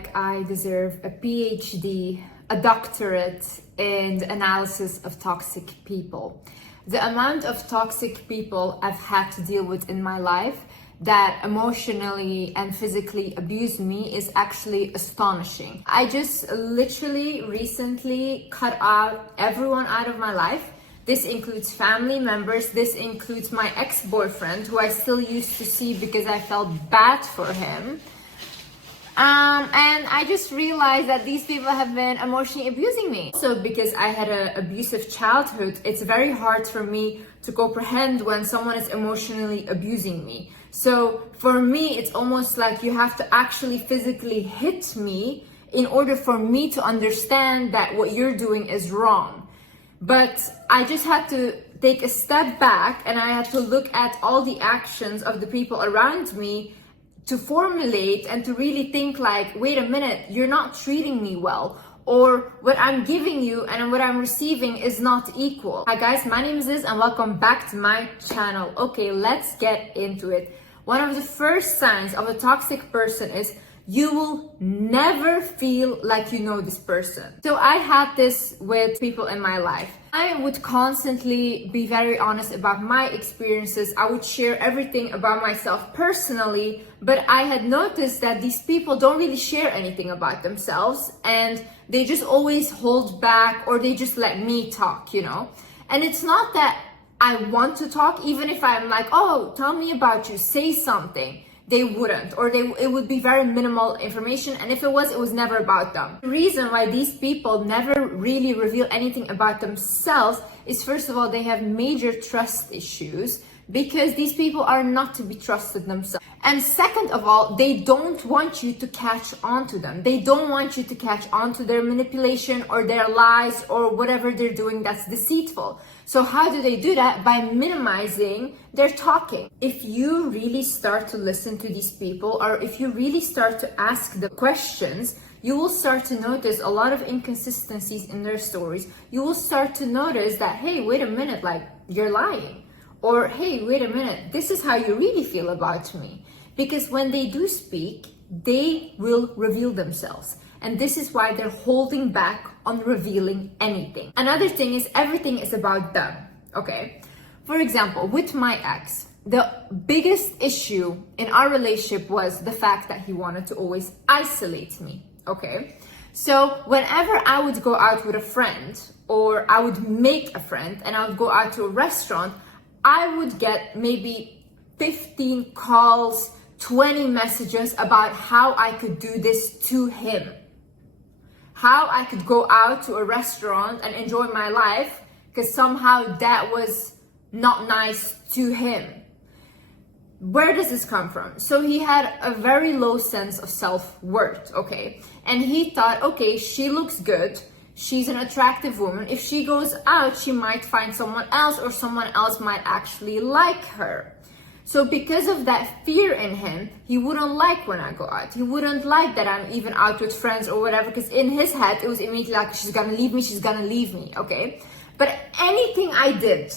like I deserve a PhD, a doctorate in the analysis of toxic people. The amount of toxic people I've had to deal with in my life that emotionally and physically abuse me is actually astonishing. I just literally recently cut out everyone out of my life. This includes family members, this includes my ex-boyfriend, who I still used to see because I felt bad for him. And I just realized that these people have been emotionally abusing me. So because I had an abusive childhood, it's very hard for me to comprehend when someone is emotionally abusing me. So for me, it's almost like you have to actually physically hit me in order for me to understand that what you're doing is wrong. But I just had to take a step back and I had to look at all the actions of the people around me to formulate and to really think like, wait a minute, you're not treating me well, or what I'm giving you and what I'm receiving is not equal. Hi guys, my name is Liz and welcome back to my channel. Okay, let's get into it. One of the first signs of a toxic person is you will never feel like you know this person. So I had this with people in my life. I would constantly be very honest about my experiences. I would share everything about myself personally, but I had noticed that these people don't really share anything about themselves and they just always hold back or they just let me talk, you know? And it's not that I want to talk, even if I'm like, oh, tell me about you, say something. They wouldn't, or it would be very minimal information, and if it was never about them. The reason why these people never really reveal anything about themselves is, first of all, they have major trust issues because these people are not to be trusted themselves. And second of all, they don't want you to catch on to them. They don't want you to catch on to their manipulation or their lies or whatever they're doing that's deceitful. So how do they do that? By minimizing their talking. If you really start to listen to these people, or if you really start to ask the questions, you will start to notice a lot of inconsistencies in their stories. You will start to notice that, hey, wait a minute, like you're lying. Or, hey, wait a minute, this is how you really feel about me. Because when they do speak, they will reveal themselves. And this is why they're holding back on revealing anything. Another thing is everything is about them, okay? For example, with my ex, the biggest issue in our relationship was the fact that he wanted to always isolate me, okay? So whenever I would go out with a friend or I would make a friend and I would go out to a restaurant, I would get maybe 15 calls, 20 messages about how I could do this to him. How I could go out to a restaurant and enjoy my life because somehow that was not nice to him. Where does this come from? So he had a very low sense of self-worth, okay? And he thought, okay, she looks good. She's an attractive woman. If she goes out, she might find someone else or someone else might actually like her. So because of that fear in him, he wouldn't like when I go out. He wouldn't like that I'm even out with friends or whatever, because in his head, it was immediately like, she's gonna leave me, okay? But anything I did,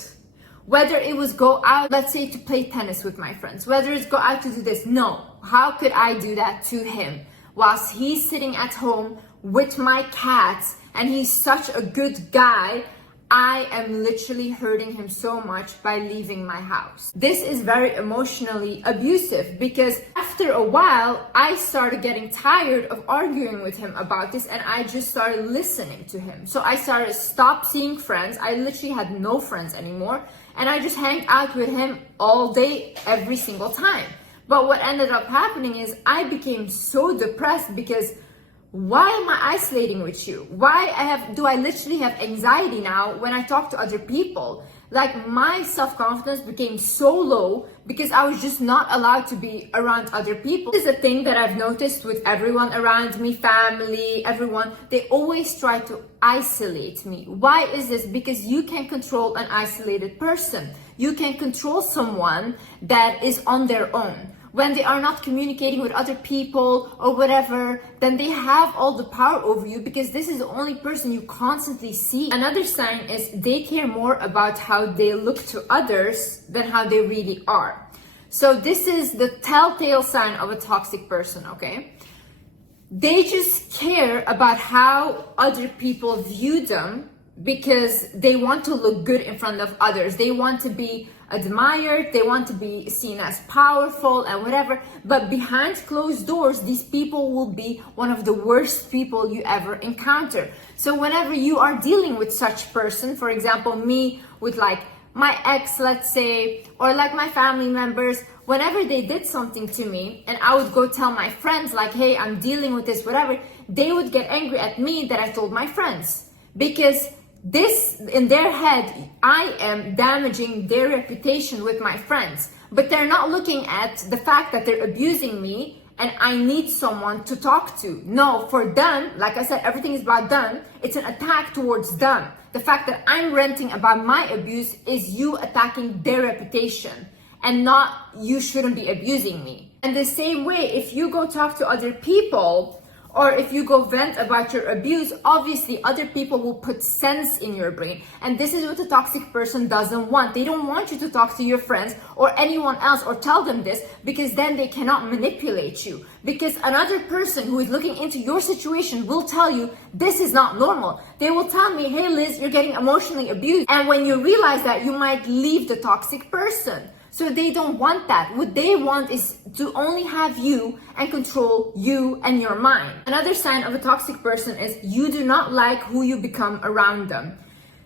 whether it was go out, let's say to play tennis with my friends, whether it's go out to do this, no. How could I do that to him? Whilst he's sitting at home with my cats and he's such a good guy, I am literally hurting him so much by leaving my house. This is very emotionally abusive because after a while, I started getting tired of arguing with him about this and I just started listening to him. So I started stop seeing friends. I literally had no friends anymore and I just hanged out with him all day, every single time. But what ended up happening is I became so depressed because why am I isolating with you? Do I literally have anxiety now when I talk to other people? Like my self-confidence became so low because I was just not allowed to be around other people. This is a thing that I've noticed with everyone around me, family, everyone. They always try to isolate me. Why is this? Because you can control an isolated person. You can control someone that is on their own. When they are not communicating with other people or whatever, then they have all the power over you because this is the only person you constantly see. Another sign is they care more about how they look to others than how they really are. So this is the telltale sign of a toxic person, okay? They just care about how other people view them because they want to look good in front of others. They want to be admired, they want to be seen as powerful and whatever. But behind closed doors, these people will be one of the worst people you ever encounter. So whenever you are dealing with such person, for example, me with like my ex, let's say, or like my family members, whenever they did something to me and I would go tell my friends like, hey, I'm dealing with this, whatever, they would get angry at me that I told my friends. Because this, in their head, I am damaging their reputation with my friends. But they're not looking at the fact that they're abusing me and I need someone to talk to. No, for them, like I said, everything is about them. It's an attack towards them. The fact that I'm ranting about my abuse is you attacking their reputation and not you shouldn't be abusing me. And the same way, if you go talk to other people or if you go vent about your abuse, obviously other people will put sense in your brain. And this is what a toxic person doesn't want. They don't want you to talk to your friends or anyone else or tell them this, because then they cannot manipulate you. Because another person who is looking into your situation will tell you this is not normal. They will tell me, hey Liz, you're getting emotionally abused. And when you realize that, you might leave the toxic person. So they don't want that. What they want is to only have you and control you and your mind. Another sign of a toxic person is you do not like who you become around them.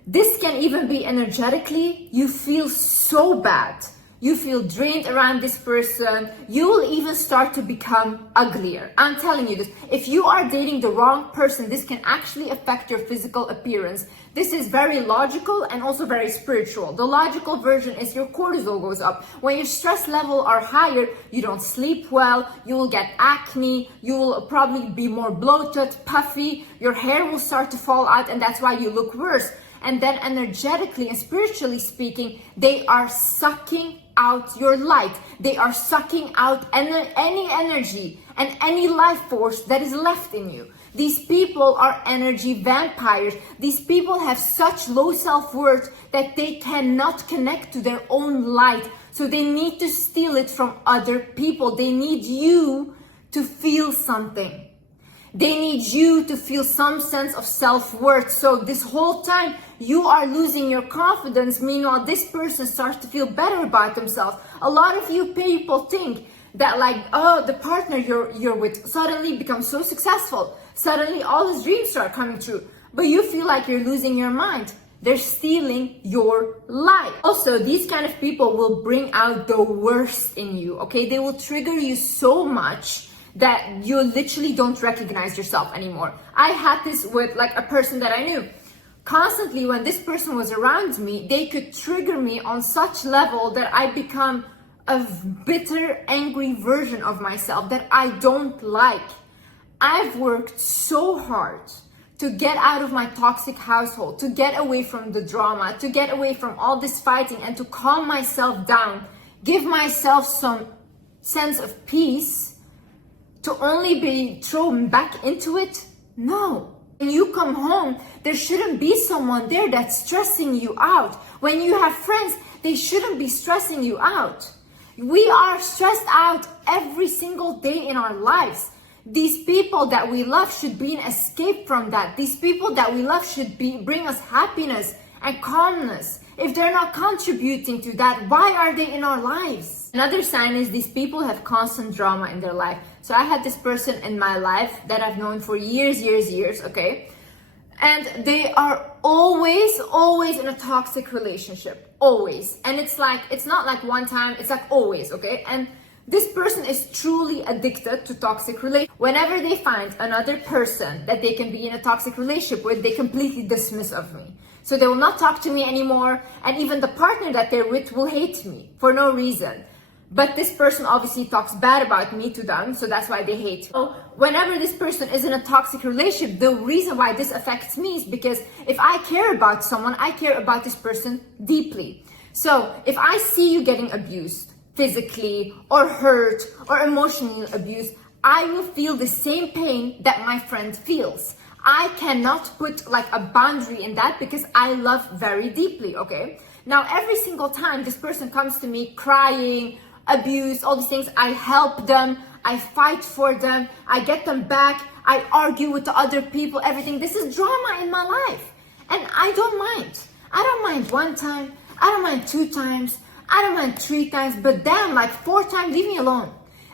This can even be energetically. You feel so bad. You feel drained around this person. You will even start to become uglier. I'm telling you this. If you are dating the wrong person, this can actually affect your physical appearance. This is very logical and also very spiritual. The logical version is your cortisol goes up. When your stress level are higher, you don't sleep well, you will get acne, you will probably be more bloated, puffy, your hair will start to fall out, and that's why you look worse. And then energetically and spiritually speaking, they are sucking out your light. They are sucking out any energy and any life force that is left in you. These people are energy vampires. These people have such low self-worth that they cannot connect to their own light. So they need to steal it from other people. They need you to feel something. They need you to feel some sense of self-worth. So this whole time you are losing your confidence. Meanwhile, this person starts to feel better about themselves. A lot of you people think that like, oh, the partner you're with suddenly becomes so successful. Suddenly all his dreams start coming true. But you feel like you're losing your mind. They're stealing your life. Also, these kind of people will bring out the worst in you, okay? They will trigger you so much that you literally don't recognize yourself anymore. I had this with like a person that I knew. Constantly when this person was around me, they could trigger me on such level that I become a bitter, angry version of myself that I don't like. I've worked so hard to get out of my toxic household, to get away from the drama, to get away from all this fighting and to calm myself down, give myself some sense of peace, to only be thrown back into it? No. When you come home, there shouldn't be someone there that's stressing you out. When you have friends, they shouldn't be stressing you out. We are stressed out every single day in our lives. These people that we love should be an escape from that. These people that we love should bring us happiness and calmness. If they're not contributing to that, why are they in our lives? Another sign is these people have constant drama in their life. So I had this person in my life that I've known for years, okay? And they are always in a toxic relationship, always. And it's like, it's not like one time, it's like always, okay? And this person is truly addicted to toxic relationships. Whenever they find another person that they can be in a toxic relationship with, they completely dismiss of me. So they will not talk to me anymore. And even the partner that they're with will hate me for no reason. But this person obviously talks bad about me to them, so that's why they hate me. So whenever this person is in a toxic relationship, the reason why this affects me is because if I care about someone, I care about this person deeply. So if I see you getting abused, physically or hurt or emotionally abused, I will feel the same pain that my friend feels. I cannot put like a boundary in that because I love very deeply, okay? Now, every single time this person comes to me crying, abuse, all these things, I help them, I fight for them, I get them back, I argue with the other people, everything. This is drama in my life. And I don't mind. I don't mind one time. I don't mind 2 times. I don't mind 3 times. But damn, like 4 times, leave me alone.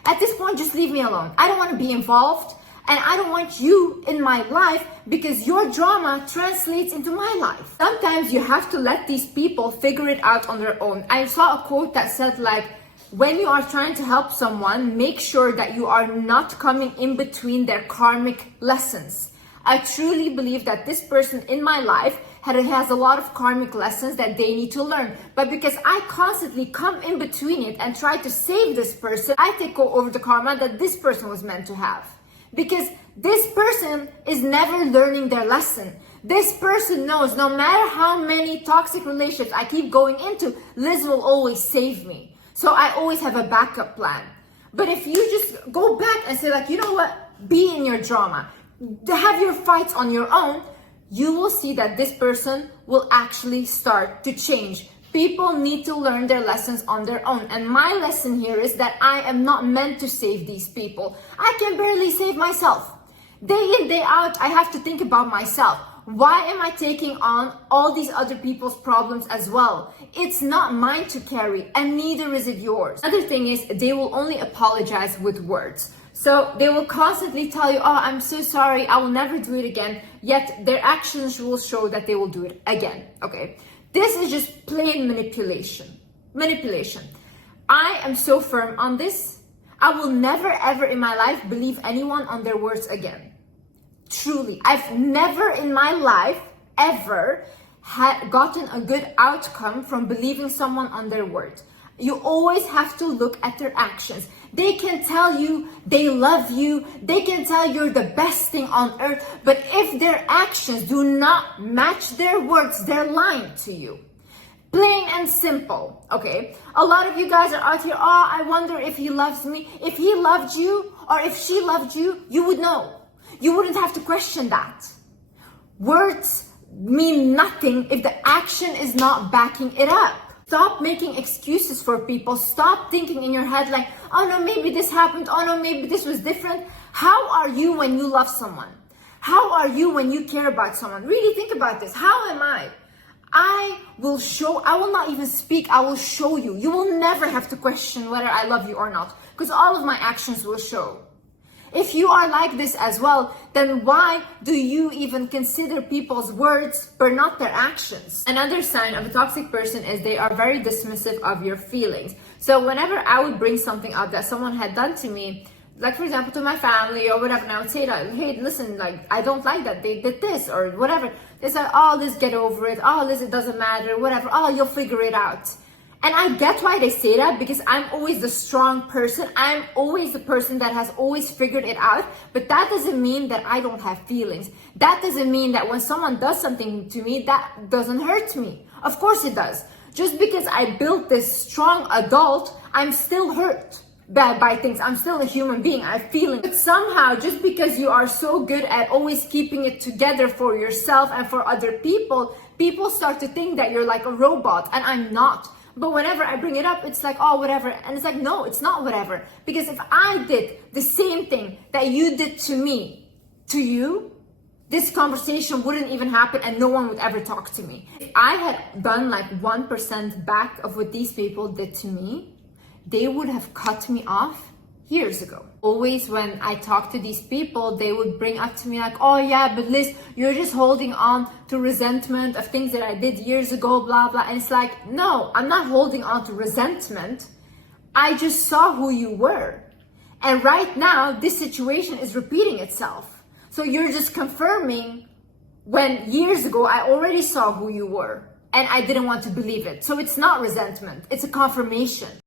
At this point, just leave me alone. I don't want to be involved. And I don't want you in my life because your drama translates into my life. Sometimes you have to let these people figure it out on their own. I saw a quote that said like, when you are trying to help someone, make sure that you are not coming in between their karmic lessons. I truly believe that this person in my life has a lot of karmic lessons that they need to learn. But because I constantly come in between it and try to save this person, I take over the karma that this person was meant to have. Because this person is never learning their lesson. This person knows no matter how many toxic relationships I keep going into, Liz will always save me. So I always have a backup plan. But if you just go back and say like, you know what, be in your drama, have your fights on your own, you will see that this person will actually start to change. People need to learn their lessons on their own. And my lesson here is that I am not meant to save these people. I can barely save myself. Day in, day out, I have to think about myself. Why am I taking on all these other people's problems as well? It's not mine to carry, and neither is it yours. Another thing is they will only apologize with words. So they will constantly tell you, oh, I'm so sorry, I will never do it again. Yet their actions will show that they will do it again, okay? This is just plain manipulation. Manipulation. I am so firm on this. I will never ever in my life believe anyone on their words again. Truly, I've never in my life ever gotten a good outcome from believing someone on their words. You always have to look at their actions. They can tell you they love you. They can tell you're the best thing on earth. But if their actions do not match their words, they're lying to you. Plain and simple, okay? A lot of you guys are out here, oh, I wonder if he loves me. If he loved you or if she loved you, you would know. You wouldn't have to question that. Words mean nothing if the action is not backing it up. Stop making excuses for people. Stop thinking in your head like, oh no, maybe this happened. Oh no, maybe this was different. How are you when you love someone? How are you when you care about someone? Really think about this. How am I? I will not even speak. I will show you. You will never have to question whether I love you or not, because all of my actions will show. If you are like this as well, then why do you even consider people's words but not their actions? Another sign of a toxic person is they are very dismissive of your feelings. So whenever I would bring something up that someone had done to me, like for example to my family or whatever, and I would say that, hey, listen, like I don't like that they did this or whatever. They said, oh, let's get over it. Oh, Liz, it doesn't matter, whatever. Oh, you'll figure it out. And I get why they say that, because I'm always the strong person. I'm always the person that has always figured it out. But that doesn't mean that I don't have feelings. That doesn't mean that when someone does something to me, that doesn't hurt me. Of course it does. Just because I built this strong adult, I'm still hurt by things. I'm still a human being. I have feelings. But somehow, just because you are so good at always keeping it together for yourself and for other people, people start to think that you're like a robot, and I'm not. But whenever I bring it up, it's like, oh, whatever. And it's like, no, it's not whatever. Because if I did the same thing that you did to me, to you, this conversation wouldn't even happen and no one would ever talk to me. If I had done like 1% back of what these people did to me, they would have cut me off years ago. Always when I talk to these people, they would bring up to me like, oh yeah, but Liz, you're just holding on to resentment of things that I did years ago, blah, blah. And it's like, no, I'm not holding on to resentment. I just saw who you were. And right now, this situation is repeating itself. So you're just confirming when years ago, I already saw who you were and I didn't want to believe it. So it's not resentment, it's a confirmation.